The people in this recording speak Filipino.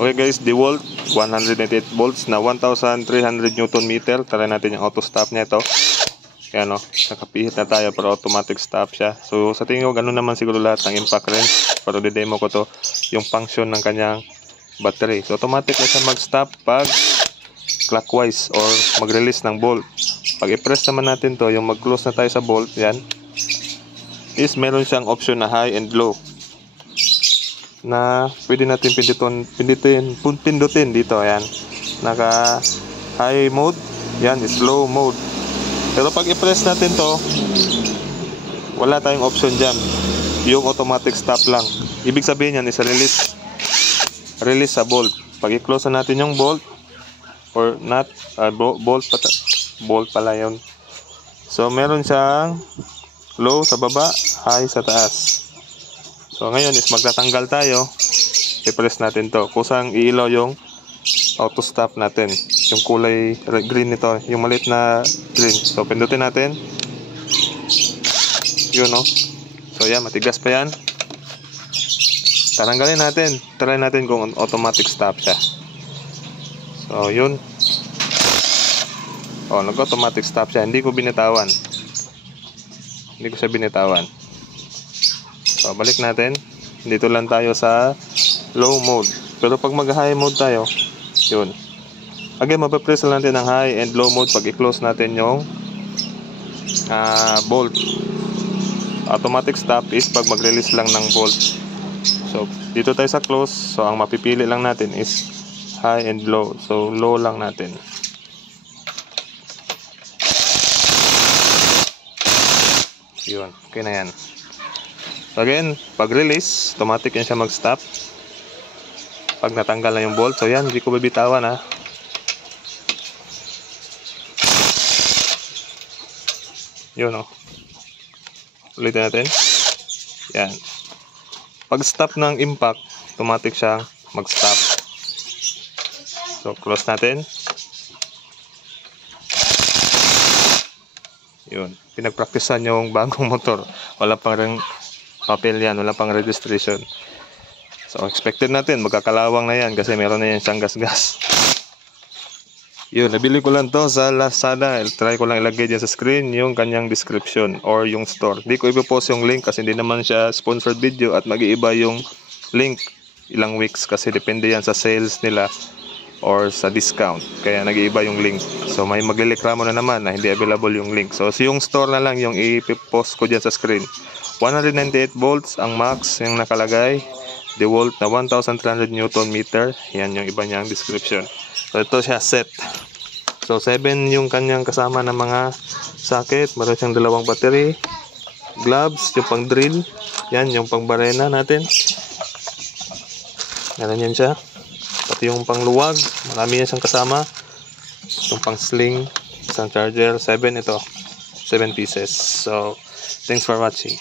Okay guys, DeWalt 198 volts na 1300 Newton meter. Try natin yung auto stop niya ito. Kaya no, nakapihit na tayo para automatic stop siya. So sa tingin ko ganun naman siguro lahat ng impact wrench. Pero di-demo ko to yung function ng kanyang battery. So automatic na siya mag-stop pag clockwise or mag-release ng bolt. Pag i-press naman natin to, yung mag-close na tayo sa bolt, yan, is meron siyang option na high and low na pwede natin pindutin dito. Ayan, naka high mode, yan is low mode. Pero pag i-press natin to, wala tayong option dyan, yung automatic stop lang. Ibig sabihin yan is release sa bolt. Pag i-close na natin yung bolt or not, bolt pala yun. So meron siyang low sa baba, high sa taas. So ngayon is magtatanggal tayo, i-press natin to. Kusang iilaw yung auto stop natin, yung kulay green nito, yung maliit na green. So pindutin natin, yun no. So yan, matigas pa yan. Tatanggalin natin, try natin kung automatic stop siya. So yun, nag-automatic stop siya. Hindi ko binitawan, hindi ko siya binitawan. So balik natin, dito lang tayo sa low mode. Pero pag mag high mode tayo, yun, again mapapress natin ng high and low mode pag i-close natin yung bolt. Automatic stop is pag mag-release lang ng bolt. So dito tayo sa close, so ang mapipili lang natin is high and low. So low lang natin. Yun, okay na yan. So again, pag release, automatic yan siya mag-stop pag natanggal na yung bolt. So yan, hindi ko bibitawan ha. Yun o. Ulitin natin. Yan. Pag stop ng impact, automatic siyang mag-stop. So close natin. Yun. Pinagpraktisan yung bagong motor. Wala pang ring papel yan, wala pang registration. So expected natin magkakalawang na yan kasi meron na yan siyang gas-gas. Yun, nabili ko lang to sa Lazada. Try ko lang ilagay dyan sa screen yung kanyang description or yung store. Di ko ipopost yung link kasi hindi naman siya sponsored video at mag-iiba yung link ilang weeks kasi depende yan sa sales nila or sa discount, kaya nag-iiba yung link. So may maglireklamo na naman na hindi available yung link. So yung store na lang yung ipopost ko dyan sa screen. 198 volts ang max yung nakalagay. DeWalt na 1300 Newton meter. Yan yung iba niyang description. So ito siya set. So 7 yung kanyang kasama ng mga socket. Meron siyang dalawang battery, gloves, yung pang drill, yan yung pang barena natin. Meron yan siya. Pati yung pang luwag, marami yan siyang kasama. Yung pang sling, isang charger, 7 ito. 7 pieces. So thanks for watching.